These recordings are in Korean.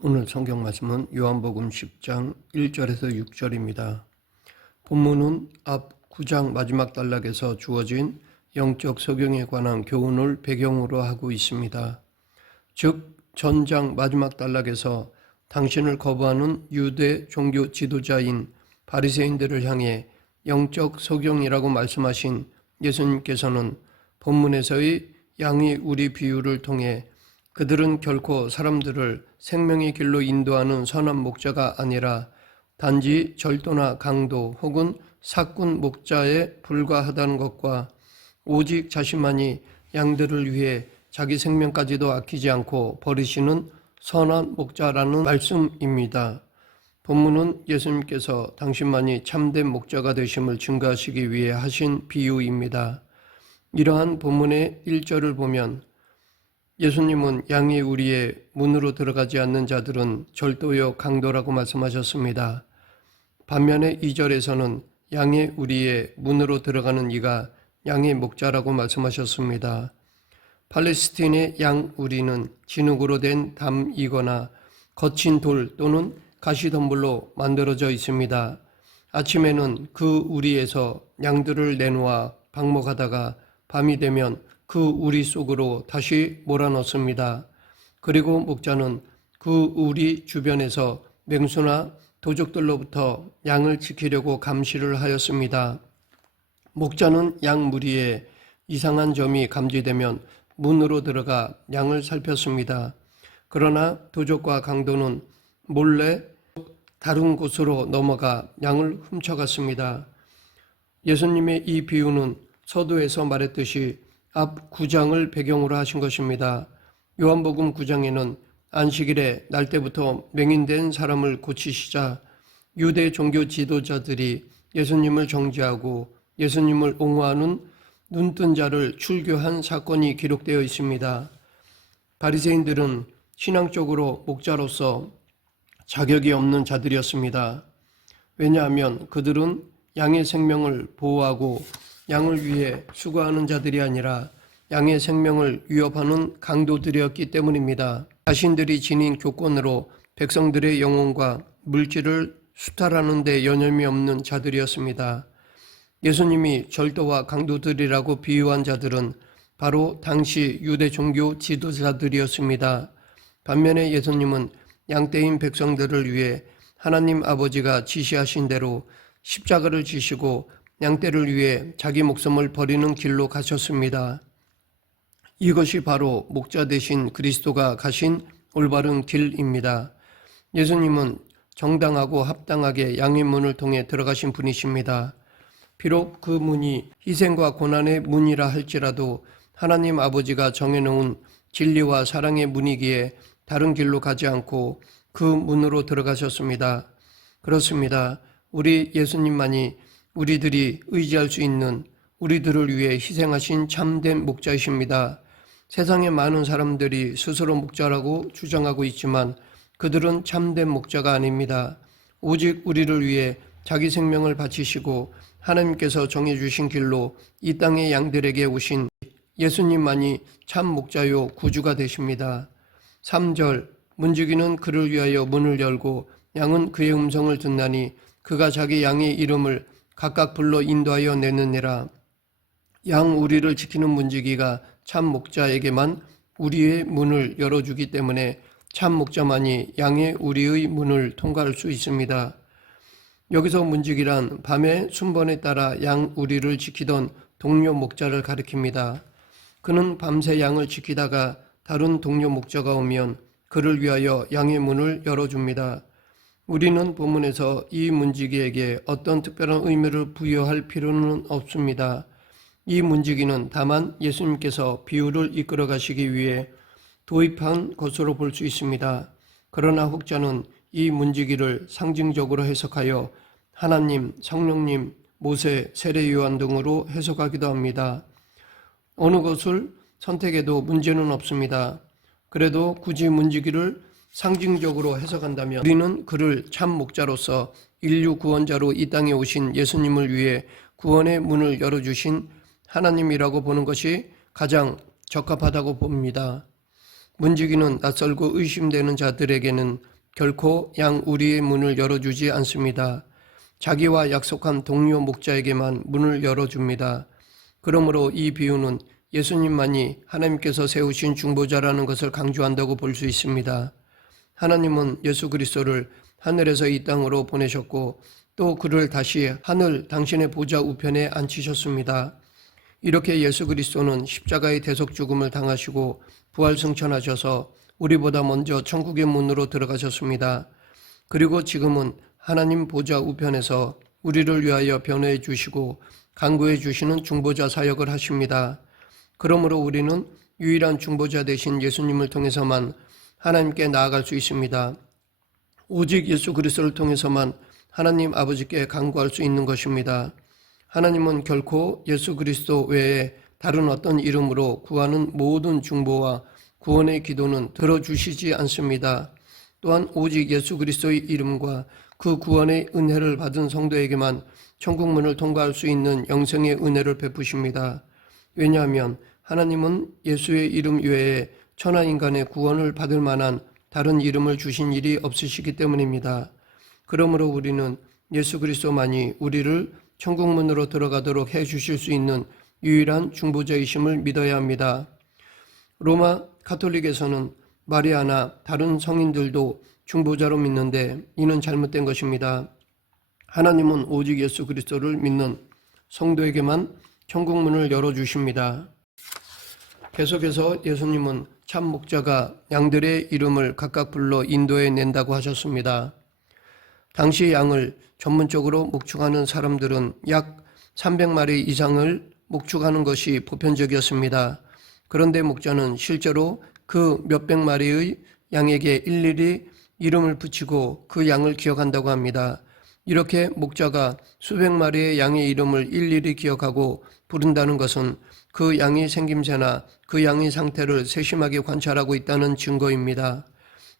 오늘 성경 말씀은 요한복음 10장 1절에서 6절입니다. 본문은 앞 9장 마지막 단락에서 주어진 영적 소경에 관한 교훈을 배경으로 하고 있습니다. 즉 전장 마지막 단락에서 당신을 거부하는 유대 종교 지도자인 바리새인들을 향해 영적 소경이라고 말씀하신 예수님께서는 본문에서의 양이 우리 비유를 통해 그들은 결코 사람들을 생명의 길로 인도하는 선한 목자가 아니라 단지 절도나 강도 혹은 사꾼 목자에 불과하다는 것과 오직 자신만이 양들을 위해 자기 생명까지도 아끼지 않고 버리시는 선한 목자라는 말씀입니다. 본문은 예수님께서 당신만이 참된 목자가 되심을 증거하시기 위해 하신 비유입니다. 이러한 본문의 1절을 보면 예수님은 양의 우리의 문으로 들어가지 않는 자들은 절도요 강도라고 말씀하셨습니다. 반면에 2절에서는 양의 우리의 문으로 들어가는 이가 양의 목자라고 말씀하셨습니다. 팔레스틴의 양 우리는 진흙으로 된 담이거나 거친 돌 또는 가시덤불로 만들어져 있습니다. 아침에는 그 우리에서 양들을 내놓아 방목하다가 밤이 되면 그 우리 속으로 다시 몰아넣습니다. 그리고 목자는 그 우리 주변에서 맹수나 도적들로부터 양을 지키려고 감시를 하였습니다. 목자는 양 무리에 이상한 점이 감지되면 문으로 들어가 양을 살폈습니다. 그러나 도적과 강도는 몰래 다른 곳으로 넘어가 양을 훔쳐갔습니다. 예수님의 이 비유는 서두에서 말했듯이 앞 9장을 배경으로 하신 것입니다. 요한복음 9장에는 안식일에 날 때부터 맹인된 사람을 고치시자 유대 종교 지도자들이 예수님을 정죄하고 예수님을 옹호하는 눈뜬 자를 출교한 사건이 기록되어 있습니다. 바리새인들은 신앙적으로 목자로서 자격이 없는 자들이었습니다. 왜냐하면 그들은 양의 생명을 보호하고 양을 위해 수고하는 자들이 아니라 양의 생명을 위협하는 강도들이었기 때문입니다. 자신들이 지닌 교권으로 백성들의 영혼과 물질을 수탈하는 데 여념이 없는 자들이었습니다. 예수님이 절도와 강도들이라고 비유한 자들은 바로 당시 유대 종교 지도자들이었습니다. 반면에 예수님은 양떼인 백성들을 위해 하나님 아버지가 지시하신 대로 십자가를 지시고 양떼를 위해 자기 목숨을 버리는 길로 가셨습니다. 이것이 바로 목자 되신 그리스도가 가신 올바른 길입니다. 예수님은 정당하고 합당하게 양의 문을 통해 들어가신 분이십니다. 비록 그 문이 희생과 고난의 문이라 할지라도 하나님 아버지가 정해놓은 진리와 사랑의 문이기에 다른 길로 가지 않고 그 문으로 들어가셨습니다. 그렇습니다. 우리 예수님만이 우리들이 의지할 수 있는 우리들을 위해 희생하신 참된 목자이십니다. 세상에 많은 사람들이 스스로 목자라고 주장하고 있지만 그들은 참된 목자가 아닙니다. 오직 우리를 위해 자기 생명을 바치시고 하나님께서 정해주신 길로 이 땅의 양들에게 오신 예수님만이 참 목자요 구주가 되십니다. 3절 문지기는 그를 위하여 문을 열고 양은 그의 음성을 듣나니 그가 자기 양의 이름을 각각 불러 인도하여 내느니라. 양 우리를 지키는 문지기가 참 목자에게만 우리의 문을 열어주기 때문에 참 목자만이 양의 우리의 문을 통과할 수 있습니다. 여기서 문지기란 밤에 순번에 따라 양 우리를 지키던 동료 목자를 가리킵니다. 그는 밤새 양을 지키다가 다른 동료 목자가 오면 그를 위하여 양의 문을 열어줍니다. 우리는 본문에서 이 문지기에게 어떤 특별한 의미를 부여할 필요는 없습니다. 이 문지기는 다만 예수님께서 비유를 이끌어 가시기 위해 도입한 것으로 볼 수 있습니다. 그러나 혹자는 이 문지기를 상징적으로 해석하여 하나님, 성령님, 모세, 세례 요한 등으로 해석하기도 합니다. 어느 것을 선택해도 문제는 없습니다. 그래도 굳이 문지기를 상징적으로 해석한다면 우리는 그를 참 목자로서 인류 구원자로 이 땅에 오신 예수님을 위해 구원의 문을 열어주신 하나님이라고 보는 것이 가장 적합하다고 봅니다. 문지기는 낯설고 의심되는 자들에게는 결코 양 우리의 문을 열어주지 않습니다. 자기와 약속한 동료 목자에게만 문을 열어줍니다. 그러므로 이 비유는 예수님만이 하나님께서 세우신 중보자라는 것을 강조한다고 볼 수 있습니다. 하나님은 예수 그리스도를 하늘에서 이 땅으로 보내셨고 또 그를 다시 하늘 당신의 보좌 우편에 앉히셨습니다. 이렇게 예수 그리스도는 십자가의 대속 죽음을 당하시고 부활 승천하셔서 우리보다 먼저 천국의 문으로 들어가셨습니다. 그리고 지금은 하나님 보좌 우편에서 우리를 위하여 변호해 주시고 간구해 주시는 중보자 사역을 하십니다. 그러므로 우리는 유일한 중보자 되신 예수님을 통해서만 하나님께 나아갈 수 있습니다. 오직 예수 그리스도를 통해서만 하나님 아버지께 간구할 수 있는 것입니다. 하나님은 결코 예수 그리스도 외에 다른 어떤 이름으로 구하는 모든 중보와 구원의 기도는 들어주시지 않습니다. 또한 오직 예수 그리스도의 이름과 그 구원의 은혜를 받은 성도에게만 천국문을 통과할 수 있는 영생의 은혜를 베푸십니다. 왜냐하면 하나님은 예수의 이름 외에 천하인간의 구원을 받을 만한 다른 이름을 주신 일이 없으시기 때문입니다. 그러므로 우리는 예수 그리스도만이 우리를 천국문으로 들어가도록 해주실 수 있는 유일한 중보자이심을 믿어야 합니다. 로마 가톨릭에서는 마리아나 다른 성인들도 중보자로 믿는데 이는 잘못된 것입니다. 하나님은 오직 예수 그리스도를 믿는 성도에게만 천국문을 열어주십니다. 계속해서 예수님은 참 목자가 양들의 이름을 각각 불러 인도해 낸다고 하셨습니다. 당시 양을 전문적으로 목축하는 사람들은 약 300마리 이상을 목축하는 것이 보편적이었습니다. 그런데 목자는 실제로 그 몇백 마리의 양에게 일일이 이름을 붙이고 그 양을 기억한다고 합니다. 이렇게 목자가 수백 마리의 양의 이름을 일일이 기억하고 부른다는 것은 그 양의 생김새나 그 양의 상태를 세심하게 관찰하고 있다는 증거입니다.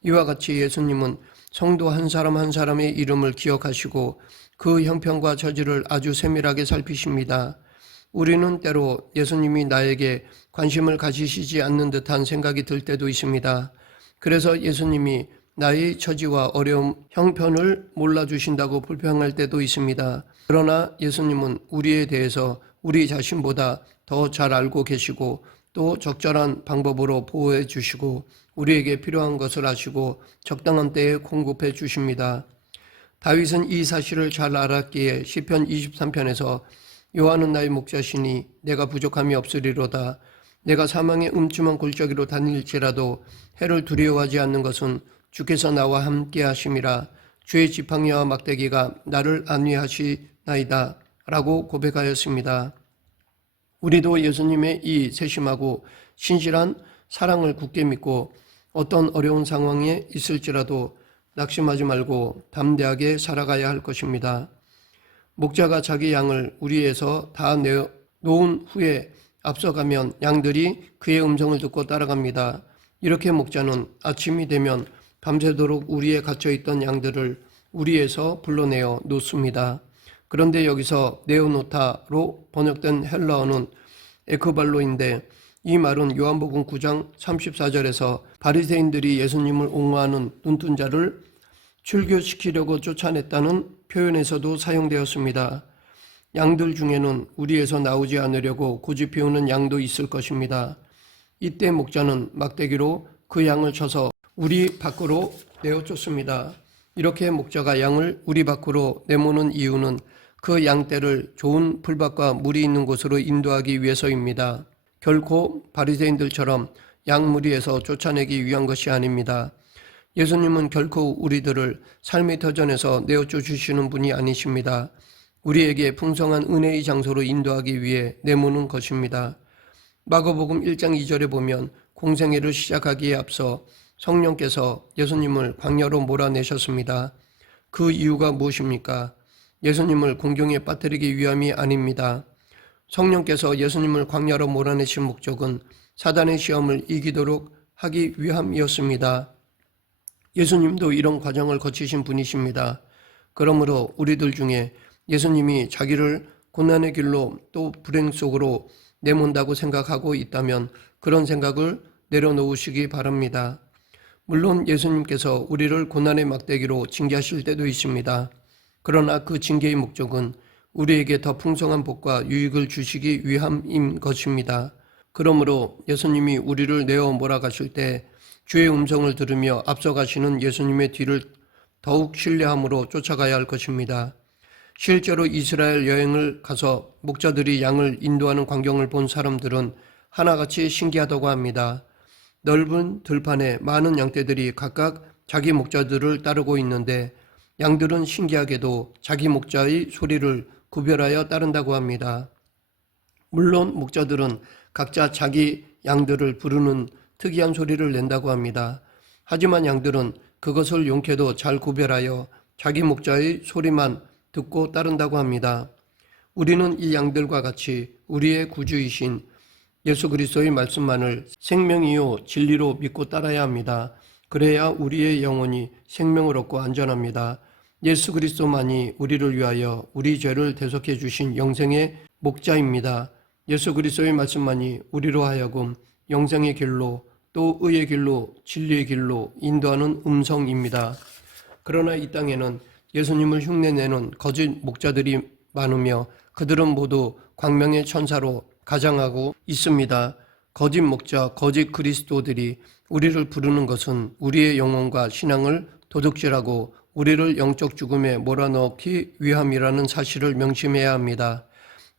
이와 같이 예수님은 성도 한 사람 한 사람의 이름을 기억하시고 그 형편과 처지를 아주 세밀하게 살피십니다. 우리는 때로 예수님이 나에게 관심을 가지시지 않는 듯한 생각이 들 때도 있습니다. 그래서 예수님이 나의 처지와 어려움, 형편을 몰라주신다고 불평할 때도 있습니다. 그러나 예수님은 우리에 대해서 우리 자신보다 더 잘 알고 계시고 또 적절한 방법으로 보호해 주시고 우리에게 필요한 것을 아시고 적당한 때에 공급해 주십니다. 다윗은 이 사실을 잘 알았기에 시편 23편에서 여호와는 나의 목자시니 내가 부족함이 없으리로다. 내가 사망의 음침한 골짜기로 다닐지라도 해를 두려워하지 않는 것은 주께서 나와 함께 하심이라. 주의 지팡이와 막대기가 나를 안위하시나이다 라고 고백하였습니다. 우리도 예수님의 이 세심하고 신실한 사랑을 굳게 믿고 어떤 어려운 상황에 있을지라도 낙심하지 말고 담대하게 살아가야 할 것입니다. 목자가 자기 양을 우리에서 다 내놓은 후에 앞서가면 양들이 그의 음성을 듣고 따라갑니다. 이렇게 목자는 아침이 되면 밤새도록 우리에 갇혀있던 양들을 우리에서 불러내어 놓습니다. 그런데 여기서 네오노타로 번역된 헬라어는 에크발로인데 이 말은 요한복음 9장 34절에서 바리새인들이 예수님을 옹호하는 눈뜬 자를 출교시키려고 쫓아냈다는 표현에서도 사용되었습니다. 양들 중에는 우리에서 나오지 않으려고 고집 피우는 양도 있을 것입니다. 이때 목자는 막대기로 그 양을 쳐서 우리 밖으로 내어쫓습니다. 이렇게 목자가 양을 우리 밖으로 내모는 이유는 그 양떼를 좋은 풀밭과 물이 있는 곳으로 인도하기 위해서입니다. 결코 바리새인들처럼 양무리에서 쫓아내기 위한 것이 아닙니다. 예수님은 결코 우리들을 삶의 터전에서 내어쫓으시는 분이 아니십니다. 우리에게 풍성한 은혜의 장소로 인도하기 위해 내모는 것입니다. 마가복음 1장 2절에 보면 공생애를 시작하기에 앞서 성령께서 예수님을 광야로 몰아내셨습니다. 그 이유가 무엇입니까? 예수님을 공경에 빠뜨리기 위함이 아닙니다. 성령께서 예수님을 광야로 몰아내신 목적은 사단의 시험을 이기도록 하기 위함이었습니다. 예수님도 이런 과정을 거치신 분이십니다. 그러므로 우리들 중에 예수님이 자기를 고난의 길로 또 불행 속으로 내몬다고 생각하고 있다면 그런 생각을 내려놓으시기 바랍니다. 물론 예수님께서 우리를 고난의 막대기로 징계하실 때도 있습니다. 그러나 그 징계의 목적은 우리에게 더 풍성한 복과 유익을 주시기 위함인 것입니다. 그러므로 예수님이 우리를 내어 몰아가실 때 주의 음성을 들으며 앞서가시는 예수님의 뒤를 더욱 신뢰함으로 쫓아가야 할 것입니다. 실제로 이스라엘 여행을 가서 목자들이 양을 인도하는 광경을 본 사람들은 하나같이 신기하다고 합니다. 넓은 들판에 많은 양떼들이 각각 자기 목자들을 따르고 있는데 양들은 신기하게도 자기 목자의 소리를 구별하여 따른다고 합니다. 물론 목자들은 각자 자기 양들을 부르는 특이한 소리를 낸다고 합니다. 하지만 양들은 그것을 용케도 잘 구별하여 자기 목자의 소리만 듣고 따른다고 합니다. 우리는 이 양들과 같이 우리의 구주이신 예수 그리스도의 말씀만을 생명이요 진리로 믿고 따라야 합니다. 그래야 우리의 영혼이 생명을 얻고 안전합니다. 예수 그리스도만이 우리를 위하여 우리 죄를 대속해 주신 영생의 목자입니다. 예수 그리스도의 말씀만이 우리로 하여금 영생의 길로 또 의의 길로 진리의 길로 인도하는 음성입니다. 그러나 이 땅에는 예수님을 흉내내는 거짓 목자들이 많으며 그들은 모두 광명의 천사로 가장하고 있습니다. 거짓 목자, 거짓 그리스도들이 우리를 부르는 것은 우리의 영혼과 신앙을 도둑질하고 우리를 영적 죽음에 몰아넣기 위함이라는 사실을 명심해야 합니다.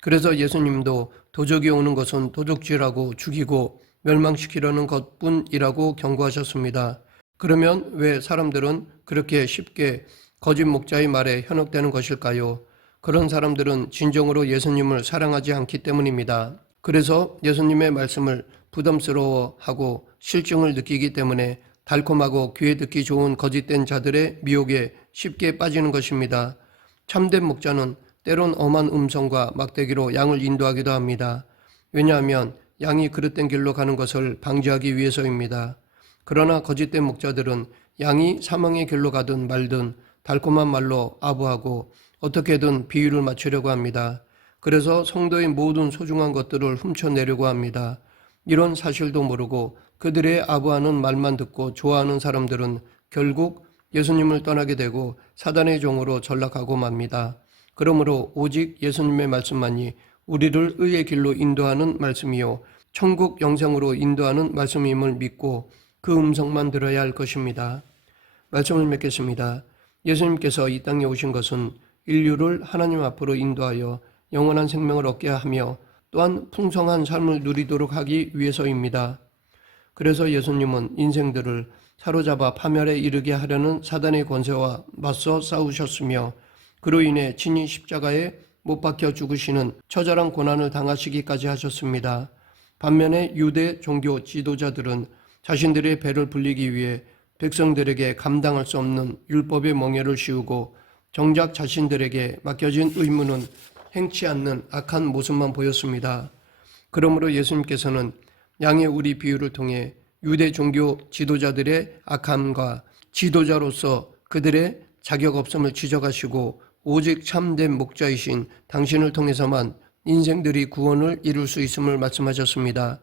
그래서 예수님도 도적이 오는 것은 도둑질하고 죽이고 멸망시키려는 것뿐이라고 경고하셨습니다. 그러면 왜 사람들은 그렇게 쉽게 거짓 목자의 말에 현혹되는 것일까요? 그런 사람들은 진정으로 예수님을 사랑하지 않기 때문입니다. 그래서 예수님의 말씀을 부담스러워하고 실증을 느끼기 때문에 달콤하고 귀에 듣기 좋은 거짓된 자들의 미혹에 쉽게 빠지는 것입니다. 참된 목자는 때론 엄한 음성과 막대기로 양을 인도하기도 합니다. 왜냐하면 양이 그릇된 길로 가는 것을 방지하기 위해서입니다. 그러나 거짓된 목자들은 양이 사망의 길로 가든 말든 달콤한 말로 아부하고 어떻게든 비유를 맞추려고 합니다. 그래서 성도의 모든 소중한 것들을 훔쳐내려고 합니다. 이런 사실도 모르고 그들의 아부하는 말만 듣고 좋아하는 사람들은 결국 예수님을 떠나게 되고 사단의 종으로 전락하고 맙니다. 그러므로 오직 예수님의 말씀만이 우리를 의의 길로 인도하는 말씀이요 천국 영생으로 인도하는 말씀임을 믿고 그 음성만 들어야 할 것입니다. 말씀을 맺겠습니다. 예수님께서 이 땅에 오신 것은 인류를 하나님 앞으로 인도하여 영원한 생명을 얻게 하며 또한 풍성한 삶을 누리도록 하기 위해서입니다. 그래서 예수님은 인생들을 사로잡아 파멸에 이르게 하려는 사단의 권세와 맞서 싸우셨으며 그로 인해 친히 십자가에 못 박혀 죽으시는 처절한 고난을 당하시기까지 하셨습니다. 반면에 유대 종교 지도자들은 자신들의 배를 불리기 위해 백성들에게 감당할 수 없는 율법의 멍에를 씌우고 정작 자신들에게 맡겨진 의무는 행치 않는 악한 모습만 보였습니다. 그러므로 예수님께서는 양의 우리 비유를 통해 유대 종교 지도자들의 악함과 지도자로서 그들의 자격 없음을 지적하시고 오직 참된 목자이신 당신을 통해서만 인생들이 구원을 이룰 수 있음을 말씀하셨습니다.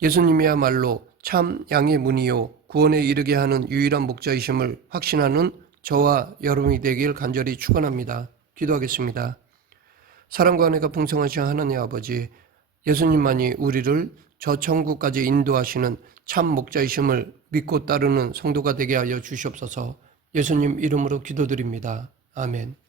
예수님이야말로 참 양의 문이요 구원에 이르게 하는 유일한 목자이심을 확신하는 저와 여러분이 되길 간절히 축원합니다. 기도하겠습니다. 사랑과 은혜가 풍성하신 하나님 아버지, 예수님만이 우리를 저 천국까지 인도하시는 참 목자이심을 믿고 따르는 성도가 되게 하여 주시옵소서. 예수님 이름으로 기도드립니다. 아멘.